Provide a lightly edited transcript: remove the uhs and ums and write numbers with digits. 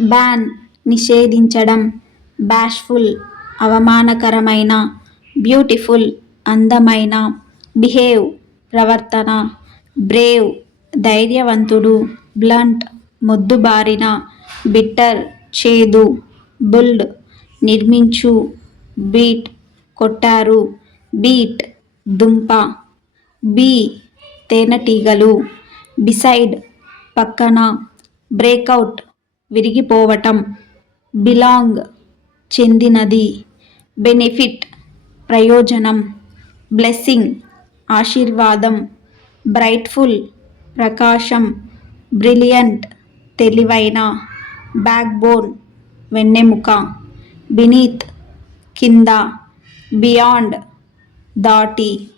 Ban నిషేధించడం, బ్యాష్ఫుల్ అవమానకరమైన, beautiful అందమైన, behave ప్రవర్తన, బ్రేవ్ ధైర్యవంతుడు, బ్లంట్ మొద్దుబారిన, బిట్టర్ చేదు, బుల్డ్ నిర్మించు, బీట్ కొట్టారు, బీట్ దుంప, బీ తేనెటీగలు, బిసైడ్ పక్కన, బ్రేకౌట్ విరిగిపోవటం, బిలాంగ్ చెందినది, బెనిఫిట్ ప్రయోజనం, బ్లెస్సింగ్ ఆశీర్వాదం, బ్రైట్ఫుల్ ప్రకాశం, బ్రిలియంట్ తెలివైన, బ్యాక్బోన్ వెన్నెముక, బినీత్ కింద, బియాండ్ దాటి.